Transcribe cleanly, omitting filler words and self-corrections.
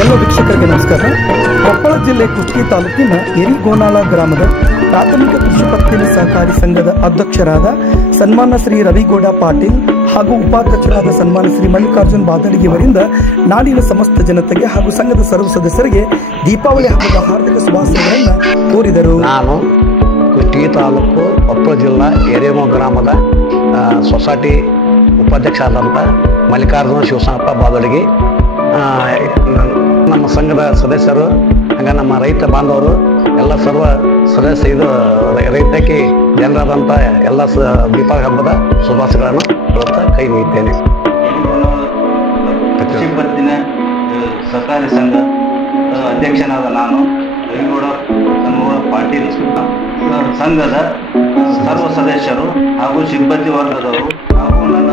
ಎಲ್ಲ ವೀಕ್ಷಕರಿಗೆ ನಮಸ್ಕಾರ. ಕೊಪ್ಪಳ ಜಿಲ್ಲೆ ಕುಷ್ಟಗಿ ತಾಲೂಕಿನ ಎರಿಗೋನಾಳ ಗ್ರಾಮದ ಪ್ರಾಥಮಿಕ ಕೃಷಿ ಪತ್ತಿನ ಸಹಕಾರಿ ಸಂಘದ ಅಧ್ಯಕ್ಷರಾದ ಸನ್ಮಾನ ಶ್ರೀ ರವಿಗೌಡ ಪಾಟೀಲ್ ಹಾಗೂ ಉಪಾಧ್ಯಕ್ಷರಾದ ಸನ್ಮಾನ ಶ್ರೀ ಮಲ್ಲಿಕಾರ್ಜುನ್ ಬಾದಳಿಯವರಿಂದ ನಾಡಿನ ಸಮಸ್ತ ಜನತೆಗೆ ಹಾಗೂ ಸಂಘದ ಸರ್ವ ಸದಸ್ಯರಿಗೆ ದೀಪಾವಳಿ ಹಬ್ಬದ ಹಾರ್ದಿಕ ಶುಭಾಶಯಗಳನ್ನು ಕೋರಿದರು. ನಾನು ಕುಷ್ಟಗಿ ತಾಲೂಕು ಕೊಪ್ಪಳ ಜಿಲ್ಲಾ ಎರಿಗೋನಾಳ ಗ್ರಾಮದ ಸೊಸೈಟಿ ಉಪಾಧ್ಯಕ್ಷ ಆದಂಥ ಮಲ್ಲಿಕಾರ್ಜುನ ಶಿವಸಂಗಪ್ಪ ಬಾದಳಿಗೆ, ನಮ್ಮ ಸಂಘದ ಸದಸ್ಯರು ಹಾಗೆ ನಮ್ಮ ರೈತ ಬಾಂಧವರು ಎಲ್ಲ ಸರ್ವ ಸದಸ್ಯ ಇದು ರೈತಕ್ಕೆ ಜನರಾದಂಥ ಎಲ್ಲ ದೀಪಾವಳಿ ಹಬ್ಬದ ಶುಭಾಶಯಗಳನ್ನು ಹೇಳುತ್ತಾ ಕೈ ನೀಡುತ್ತೇನೆ. ಕೃಷಿ ಪತ್ತಿನ ಸಹಕಾರಿ ಸಂಘ ಅಧ್ಯಕ್ಷನಾದ ನಾನು ರವಿಗೌಡ ಪಾಟೀಲ್ ಸಂಘದ ಸರ್ವ ಸದಸ್ಯರು ಹಾಗೂ ಸಿಬ್ಬಂದಿ ವರ್ಗದವರು ಹಾಗೂ ನನ್ನ